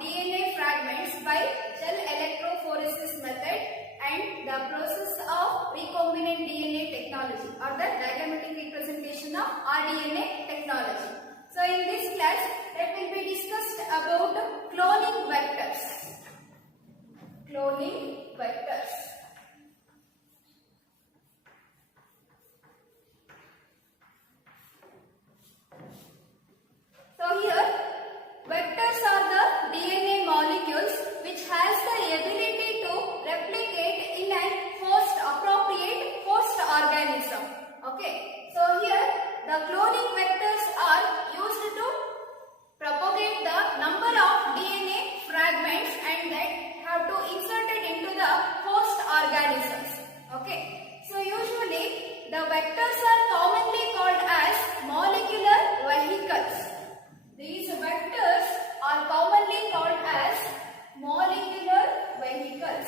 DNA fragments by gel electrophoresis method and the process of recombinant DNA technology or the diagrammatic representation of rDNA technology. So in this class, that will be discussed about cloning vectors. Cloning vectors. So here, vectors are the DNA molecules which has the ability to replicate in an appropriate host organism. Okay. So here, the cloning vectors are used to propagate the number of DNA fragments and that have to insert it into the host organisms. Okay. So usually, the vectors are commonly called as molecular vehicles. These vectors are commonly called as molecular vehicles.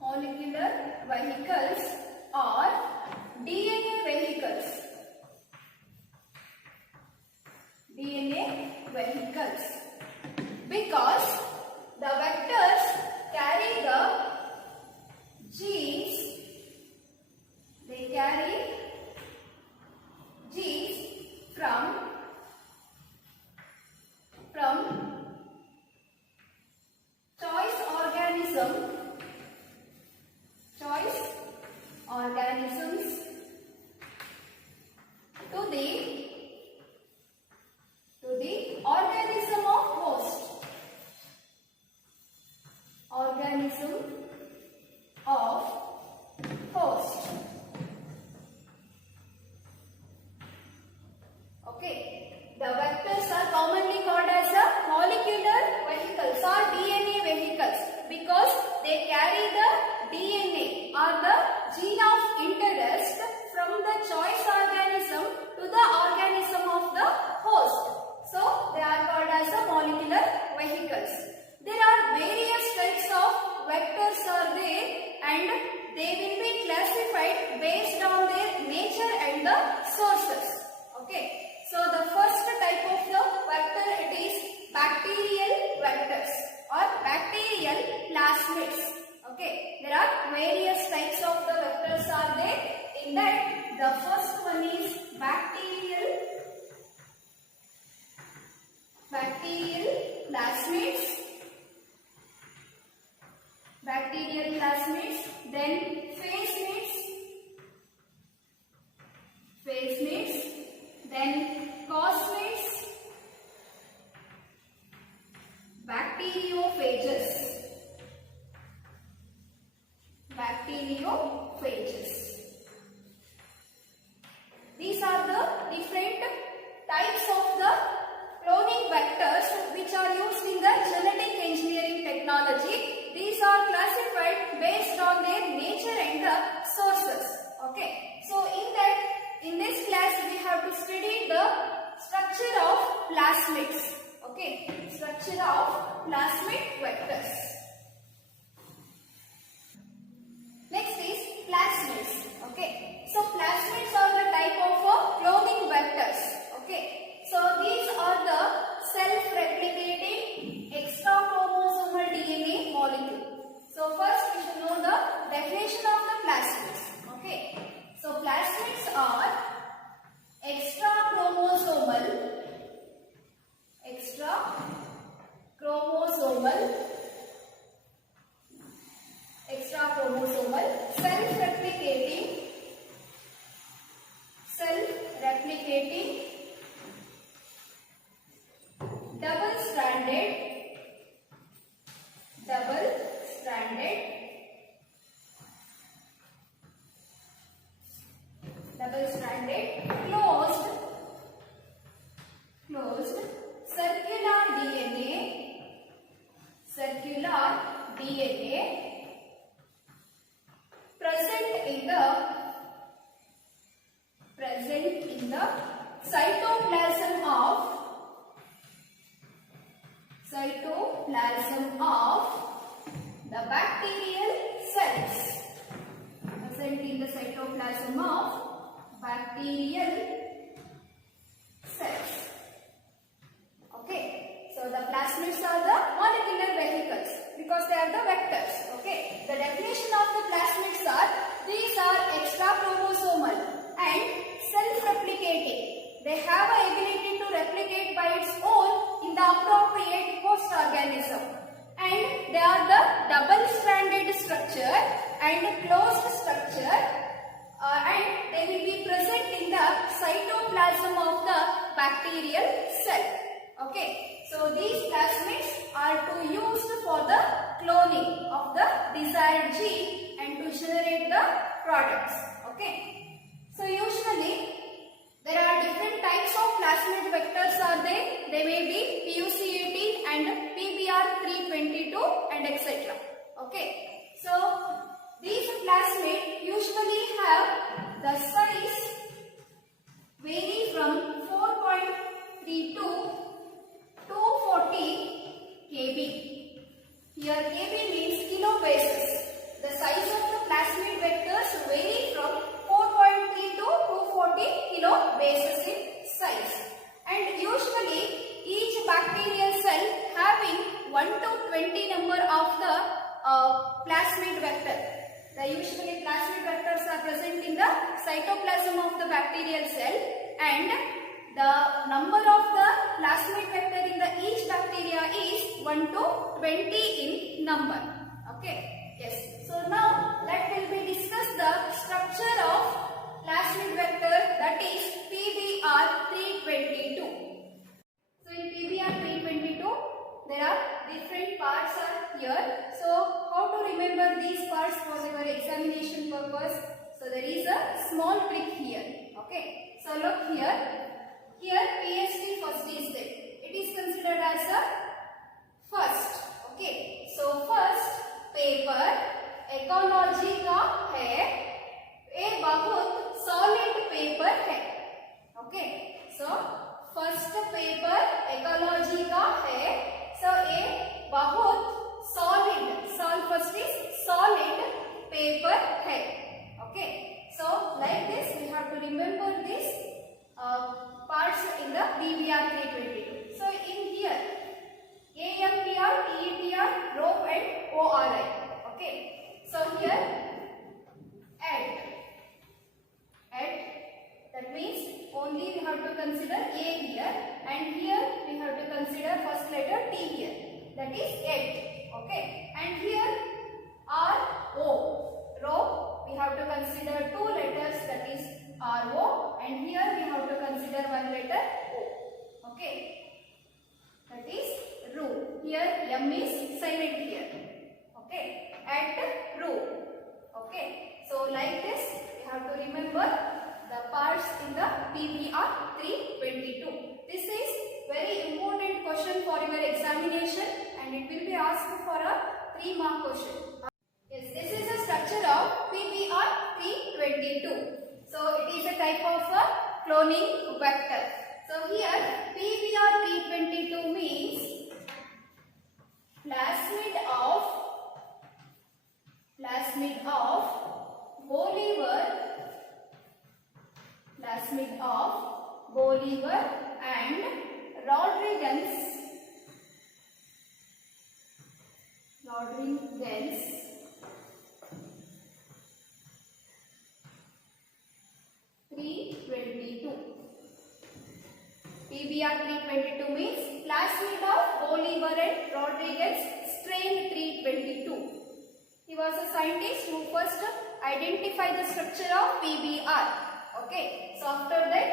Molecular vehicles or DNA vehicles. DNA vehicles. Because the vectors carry the genes, they carry genes from choice organisms to the organism of host. Organism of host. Okay. The vectors are commonly called as the molecular vehicles or DNA vehicles because they carry the DNA or the gene of interest from the choice organism to the organism of the host. So, they are called as the molecular vehicles. There are various types of vectors are there and they will be classified based on their nature and the sources. Okay. So, the first type of the vector it is bacterial vectors or bacterial plasmids. Okay. There are various types of the vectors are there. In that, the first one is bacterial plasmids. Bacterial plasmids. Then phasmids. Then cosmids, bacteriophages. These are the different types of the cloning vectors which are used in the genetic engineering technology. These are classified based on their nature and the sources. Okay. So in this class we have to study the structure of plasmids. Okay. Structure of plasmid vectors. Next is plasmids. Okay. So plasmids are the type of cloning vectors. Okay. So these are the self-replicating extra-chromosomal DNA molecule. So first we should know the definition of the plasmids. Okay. So plasmids are extra-chromosomal self-replicating double-stranded closed circular DNA present in the cytoplasm of the bacterial cells. Present in the cytoplasm of bacterial cells. plasmids are the molecular vehicles because they are the vectors. Okay. The definition of the plasmids are: these are extra chromosomal and self-replicating. They have a ability to replicate by its own in the appropriate host organism, and they are the double-stranded structure and closed structure, and they will be present in the cytoplasm of the bacterial cell. Okay, so these plasmids are to used for the cloning of the desired gene and to generate the products. Okay, so usually there are different types of plasmid vectors are there. They may be PUC18 and PBr322 and etc. Okay, so these plasmid usually have the size vary from 4.32 to 40 kb. Here kb means kilobases. The size of the plasmid vectors vary from 4.32 to 40 kilobases in size. And usually each bacterial cell having 1 to 20 number of the plasmid vector. The usually plasmid vectors are present in the cytoplasm of the bacterial cell, and the number of the plasmid vector in the each bacteria is 1 to 20 in number. Okay. Yes. So now let me discuss the structure of plasmid vector, that is PBr322. So in PBr322 there are different parts are here. So how to remember these parts for your examination purpose? So there is a small trick here. Okay. So look here. Here PST first is there. It is considered as a first. Okay. So first paper ecology का है, ये बहुत solid paper है. Okay, so first paper ecology का है, so ये बहुत solid, first is solid paper है. Okay, so like this we have to remember this parts in the PBr322. So in here AMPR, TEPR, ROP and ORI. Okay. So here at that means only we have to consider A here, and here we have to consider first letter T here. That is at. Okay. And here RO. ROP we have to consider two letters, that is RO, and here we have to consider one letter O. Okay. That is Ru. Here M is silent here. Okay. At Ru. Okay. So like this we have to remember the parts in the PBr322. This is very important question for your examination, and it will be asked for a 3-mark question. Yes, this is the structure of PBr322. So it is a type of a cloning vector. So here PBr322 means plasmid of Bolivar and Rodriguez PBr322 means plasmid of Bolivar and Rodriguez strain 322. He was a scientist who first identified the structure of PBr. Okay, so after that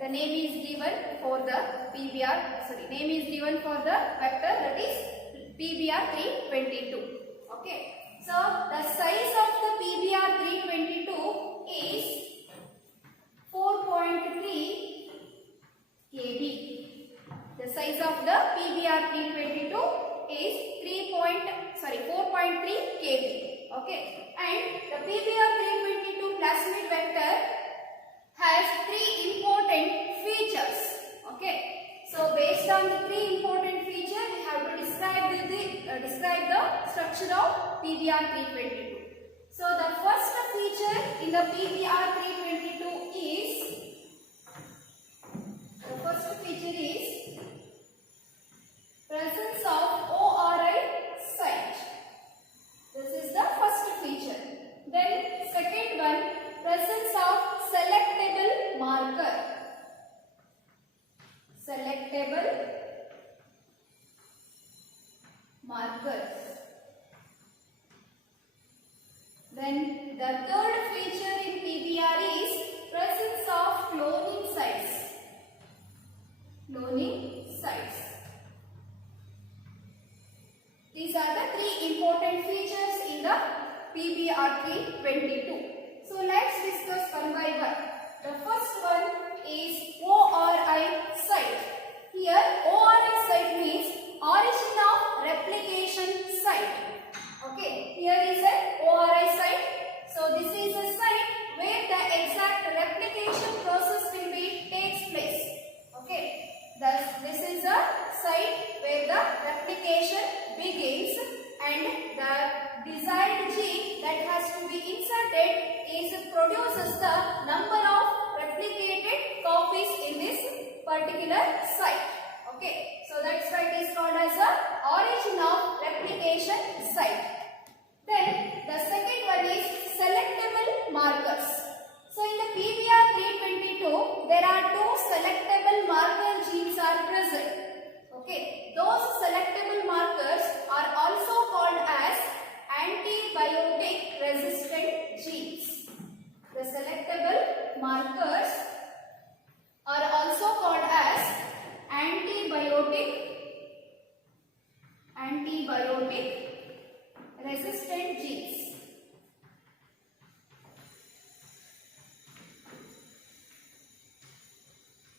the name is given for the name is given for the vector, that is PBr322. Okay, so the size of the PBr322 is 4.3 kb. The size of the PBr322 is 4.3 kb. Okay, and the PBr322 plasmid vector has 3 important features. Okay, so based on the 3 important features, we have to describe the structure of PBr322. So the first feature in the PBr322 is presence of presence of selectable marker. Selectable markers. Then the third feature in PBR is presence of cloning sites. Cloning sites. These are the three important features in the PBR 322. So let's discuss one by one. The first one is ORI site. Here ORI site means origin of replication site. Okay, here is a ORI site. So this is a site where the exact replication process will be takes place. Okay, thus this is a site where the replication begins and the desired gene that has to be inserted produces the number of replicated copies in this particular site. Okay, so that site is called as a origin of replication site. Then the second one is selectable markers. So in the PBR 322 there are two selectable marker genes are present. Okay, those selectable markers are also called as antibiotic resistant genes. The selectable markers are also called as antibiotic resistant genes.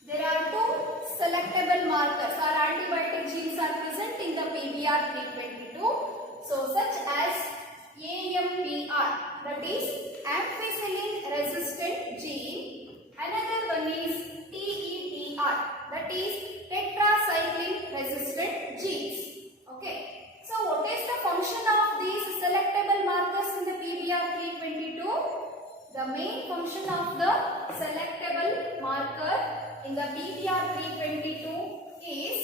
There are two selectable markers or antibiotic genes are present in the PBR 322. So such as AMPR, that is ampicillin resistant gene. Another one is TETR, that is tetracycline resistant genes. Okay. So what is the function of these selectable markers in the PBR 322? The main function of the selectable marker in the PBR 322 is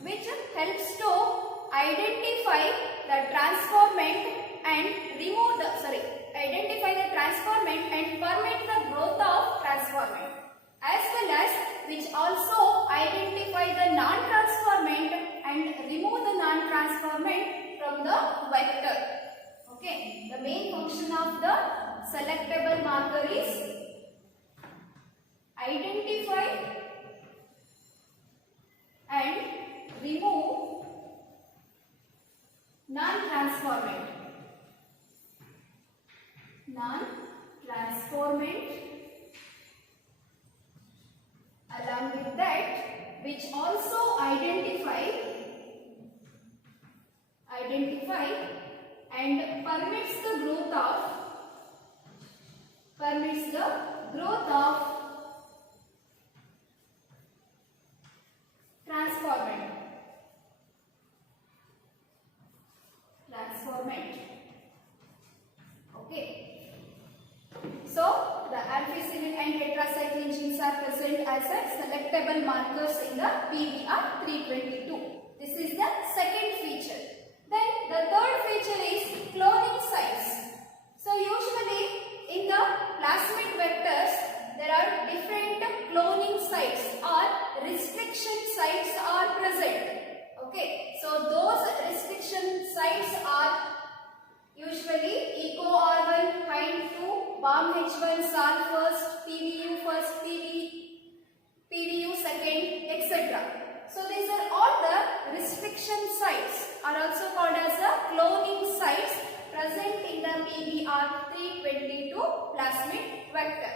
which helps to identify the transformant and permit the growth of transformant, as well as which also identify the non-transformant and remove the non-transformant from the vector. Okay, the main function of the selectable marker is identify and remove non-transformant. Along with that, which also identify and permits the growth of transformant. Okay. So the ampicillin and tetracycline genes are present as a selectable markers in the PBR 322. This is the second feature. Then the third feature is cloning sites. So usually in the plasmid vectors there are different cloning sites or restriction sites are present. Okay, so those restriction sites are usually Eco R1, Hind 2, BAM H1, SAL first, PVU second, etc. So these are all the restriction sites are also called as the cloning sites present in the PBR 322 plasmid vector.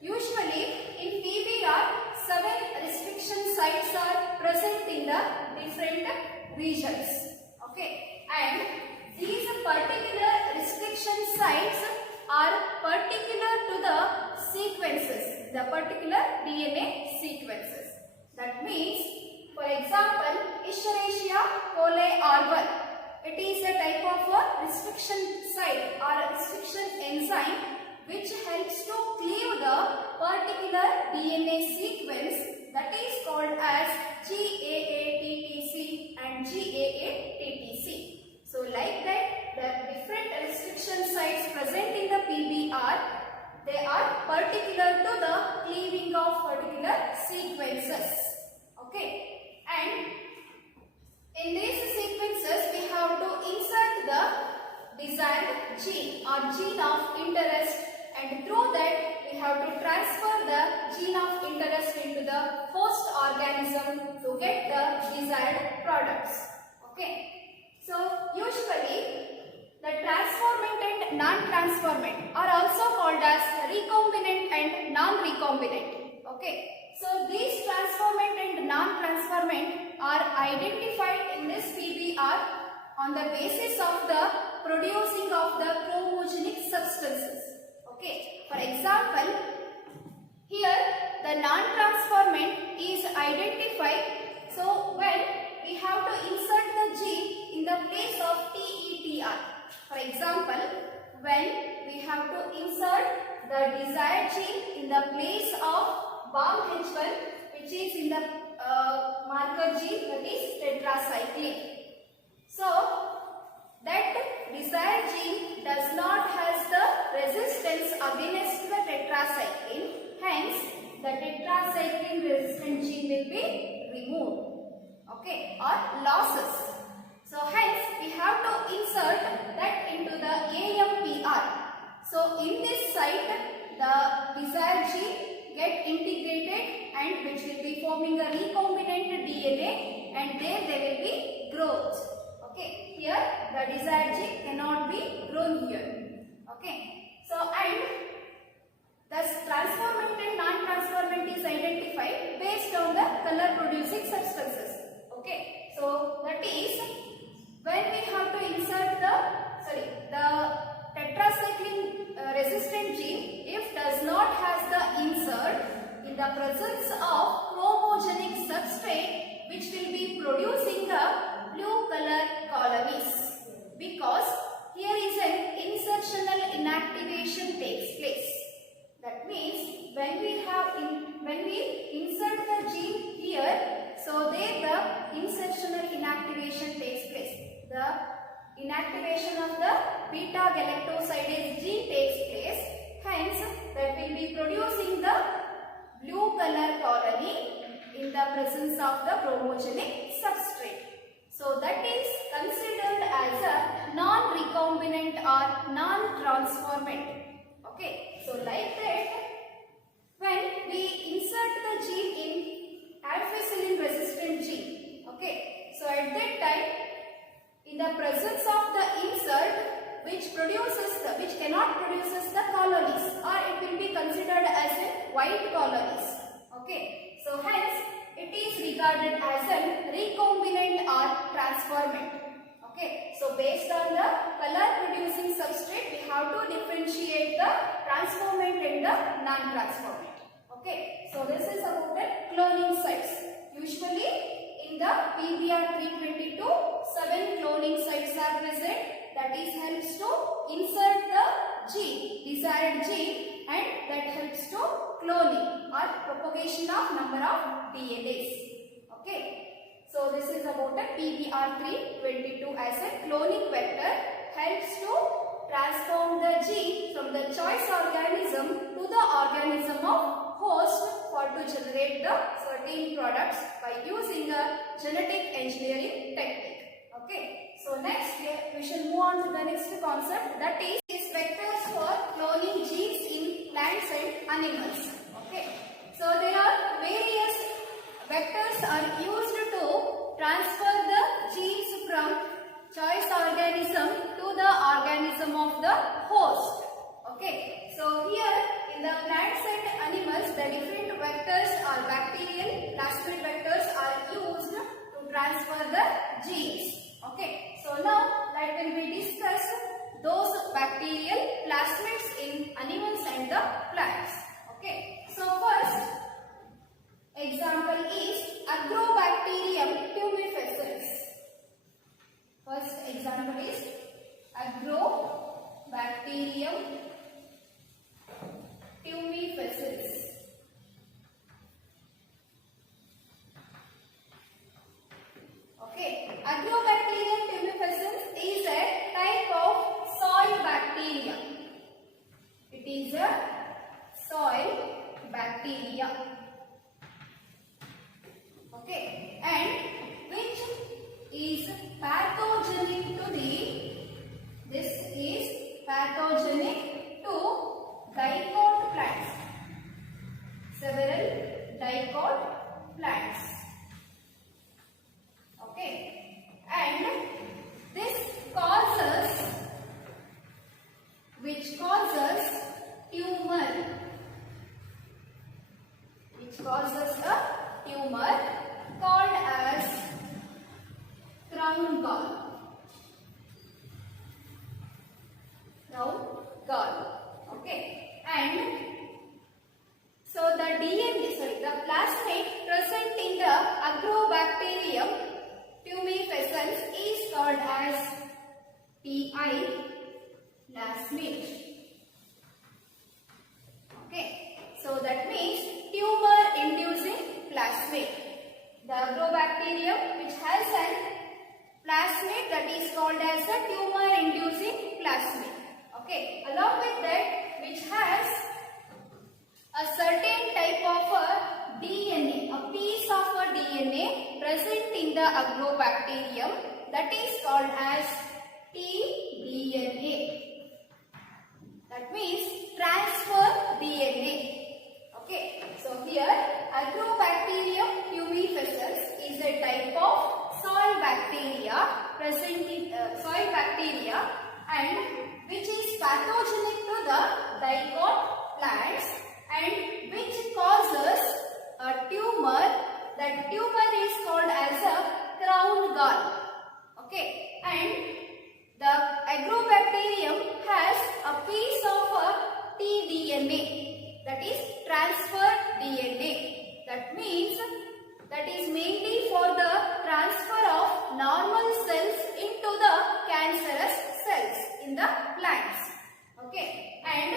Usually in PBR 7 restriction sites are present in the different regions. Okay, and these particular restriction sites are particular to the sequences, the particular DNA sequences. That means, for example, Escherichia coli R1. It is a type of a restriction site or restriction enzyme which helps to cleave the particular DNA sequence, that is called as GAA-TTC and GAA-TTC. So like that, the different they are particular to the cleaving of particular sequences. Okay, and in these sequences we have to insert the desired gene or gene of interest, and through that we have to transfer the gene of interest into the host organism to get the desired products. Okay, so usually the transformant and non-transformant are also called as recombinant and non-recombinant. Okay, so these transformant and non-transformant are identified in this PBR on the basis of the producing of the chromogenic substances. Okay, for example, here the non-transformant is identified. So when we have to insert the gene in the place of TETR. For example, when we have to insert the desired gene in the place of BAMH1, which is in the marker gene, that is tetracycline. So that desired gene does not has the resistance against the tetracycline. Hence, the tetracycline resistant gene will be removed. Okay, or losses. So hence we have to insert that into the AMPR. So in this site the desired gene get integrated and which will be forming a recombinant DNA, and there will be growth. Okay, here the desired gene cannot be grown here. Okay, so and thus transformant and non-transformant is identified based on the color producing substances. Okay, so that is when we have to insert the tetracycline resistant gene, if does not has the insert in the presence of chromogenic substrate which will be producing the blue color colonies, because here is an insertional inactivation takes place. That means when we insert the gene here, so there the insertional inactivation takes place. The inactivation of the beta galactosidase gene takes place. Hence, that will be producing the blue color colony in the presence of the chromogenic substrate. So that is considered as a non-recombinant or non-transformant. Okay, so like that, when we insert the gene in ampicillin resistant gene, okay, so at that time, in the presence of the insert which cannot produces the colonies, or it will be considered as a white colonies. Okay, so hence it is regarded as a recombinant or transformant. Okay, so based on the color producing substrate, we have to differentiate the transformant and the non-transformant. Okay, so this is about the cloning sites. Usually in the PBR 322, 7 cloning sites are present. That is helps to insert the gene, desired gene, and that helps to cloning or propagation of number of DNAs. Okay. So this is about the PBR 322 as a cloning vector, helps to transform the gene from the choice organism to the organism of host for to generate the certain products by using a genetic engineering technique. Okay. So next we shall move on to the next concept, that is vectors for cloning genes in plants and animals. Okay. So there are various vectors are used to transfer the genes from choice organism to the organism of the host. Okay. So here in the plants and animals, the different vectors or bacterial plasmid vectors are used to transfer the genes. Okay. So now let me discuss those bacterial plasmids in animals and the plants. Okay. So first example is Agrobacterium tumefaciens. First example is Agrobacterium tumefaciens. Okay, Agrobacterium tumefaciens is a type of soil bacteria. It is a pathogenic to dicot plants. Several dicot plants. Okay, and this causes, which causes tumor, which causes a tumor called as crown gall. Crown gall. Okay, and so the the plasmid present in the Agrobacterium tumefacens is called as TI plasmid. Okay, so that means tumor inducing plasmid. The Agrobacterium which has an plasmid, that is called as the tumor inducing plasmid. Okay, along with that, which has a certain type of a DNA, a piece of a DNA present in the Agrobacterium, that is called as tDNA. That means transfer DNA. Okay, so here Agrobacterium tumefacens is a type of soil bacteria present in soil bacteria, and which is pathogenic to the dicot plants and which causes a tumor. That tumor is called as a crown gall. Okay, and the Agrobacterium has a piece of a tDNA, that is transfer DNA. That means that is mainly for the transfer of normal cells into the cancerous cells in the plants. Okay, and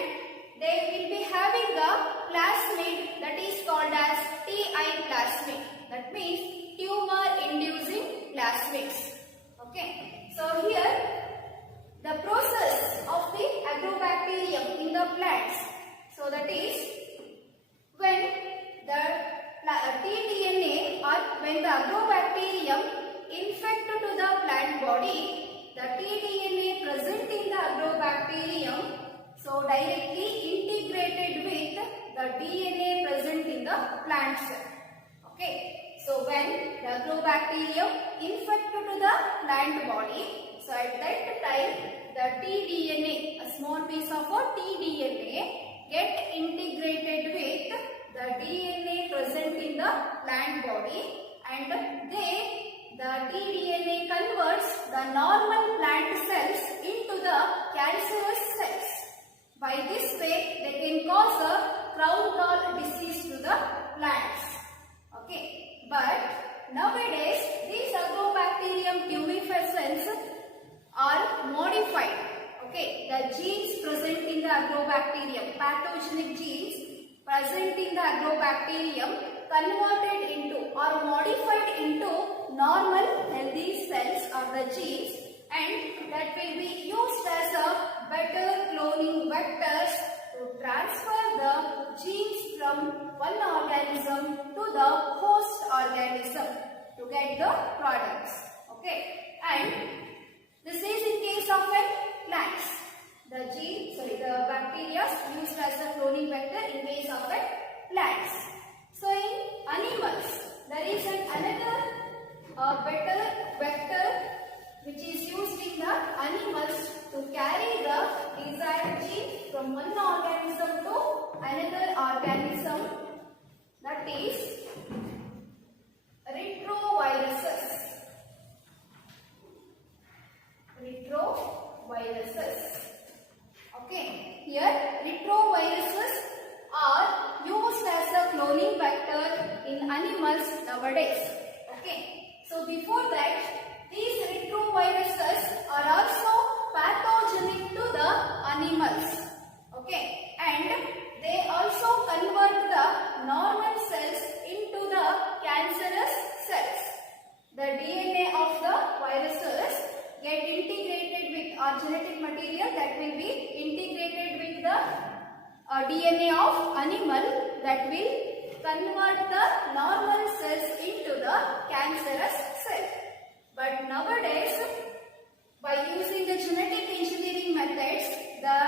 they will be having a plasmid that is called as TI plasmid. That means tumor inducing plasmids. Okay, so here the process of the Agrobacterium in the plants. So that is when the tDNA or when the Agrobacterium infect to the plant body, the tDNA present in the Agrobacterium so directly integrated with the DNA present in the plant cell. Okay, so when the Agrobacterium infect to the plant body, so at that time the tDNA, a small piece of a tDNA, get integrated with the DNA present in the plant body, and the tDNA converts the normal plant cells into the cancerous cells. By this way, they can cause a crown gall disease to the plants. Okay, but nowadays these Agrobacterium tumefacens are modified. Okay, the genes present in the Agrobacterium, pathogenic genes present in the Agrobacterium, converted into or modified into normal healthy cells or the genes, and that will be used as a better cloning vectors to transfer the genes from one organism to the host organism to get the products. Okay, and this is in case of plants. The bacteria used as a cloning vector in case of plants. So in animals, there is another better vector which is used in the animals to carry the desired gene from one organism to another organism, that is retroviruses. Retroviruses. Okay, here retroviruses are used as a cloning vector in animals nowadays. Okay, so before that, these retroviruses are also pathogenic to the animals. Okay, and they also convert the normal cells into the cancerous cells. The DNA of the viruses get integrated with our genetic material that will be integrated with the DNA of animal that will convert the normal cells into the cancerous cell. But nowadays, by using the genetic engineering methods, the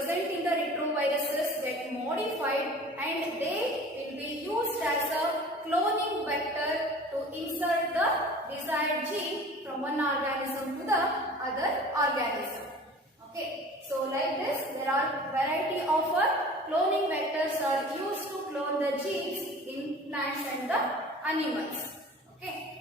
present in the retroviruses get modified and they will be used as a cloning vector to insert the desired gene from one organism to the other organism. Okay, so like this there are variety of cloning vectors are used to clone the genes in plants and the animals.